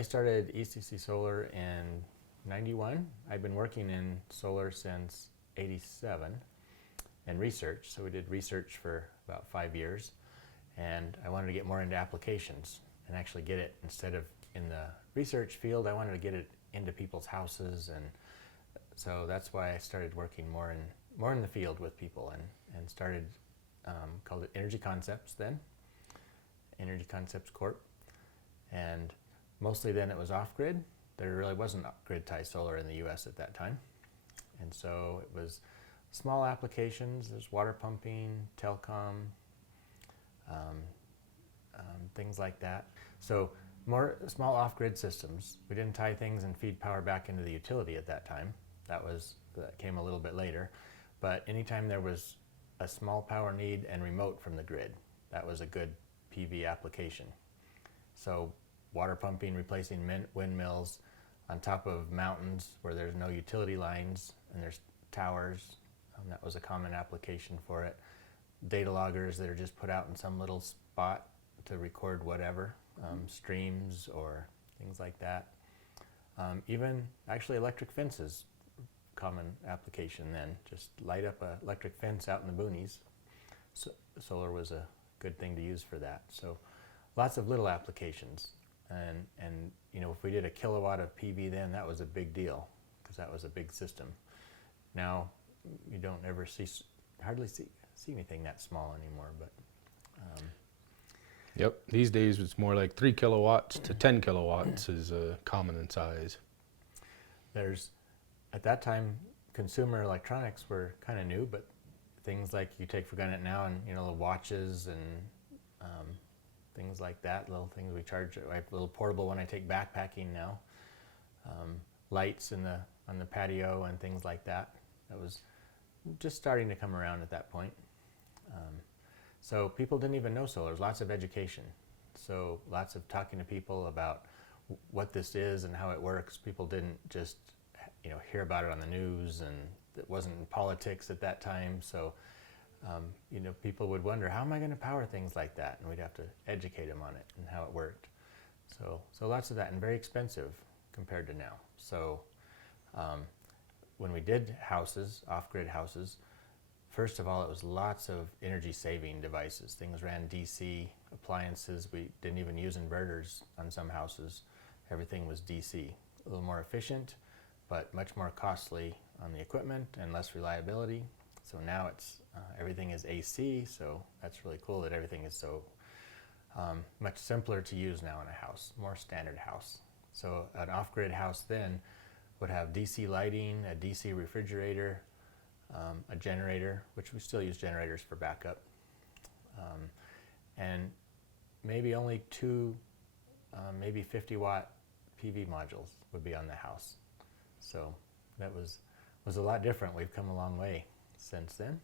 I started ECC Solar in '91. I've been working in solar since '87 and research. So we did research for about 5 years, and I wanted to get more into applications and actually get it, instead of in the research field, I wanted to get it into people's houses, and so that's why I started working more in the field with people, and started called it Energy Concepts then, Energy Concepts Corp. And mostly then it was off-grid. There really wasn't grid tie solar in the US at that time. And so it was small applications. There's water pumping, telecom, things like that. So more small off-grid systems. We didn't tie things and feed power back into the utility at that time. That came a little bit later. But anytime there was a small power need and remote from the grid, that was a good PV application. So water pumping, replacing windmills on top of mountains where there's no utility lines and there's towers, that was a common application for it. Data loggers that are just put out in some little spot to record whatever, streams or things like that. Even actually electric fences, common application then. Just light up an electric fence out in the boonies. So solar was a good thing to use for that. So lots of little applications. And you know, if we did a kilowatt of PV then, that was a big deal, because that was a big system. Now you don't ever hardly see anything that small anymore. But yep, these days it's more like 3 kilowatts to 10 kilowatts is common in size. At that time, consumer electronics were kind of new, but things like you take for granted now, and you know, the watches and things like that, little things we charge. I have a little portable one I take backpacking now. Lights on the patio and things like that. That was just starting to come around at that point. So people didn't even know solar. There's lots of education. So lots of talking to people about what this is and how it works. People didn't just hear about it on the news, and it wasn't in politics at that time. So people would wonder, how am I going to power things like that? And we'd have to educate them on it and how it worked. So lots of that, and very expensive compared to now. So when we did houses, off-grid houses, first of all, it was lots of energy-saving devices. Things ran DC, appliances. We didn't even use inverters on some houses. Everything was DC. A little more efficient, but much more costly on the equipment and less reliability. So now everything is AC, so that's really cool that everything is so much simpler to use now in a house, more standard house. So an off-grid house then would have DC lighting, a DC refrigerator, a generator, which we still use generators for backup, and maybe only 2, maybe 50-watt PV modules would be on the house. So that was a lot different. We've come a long way since then.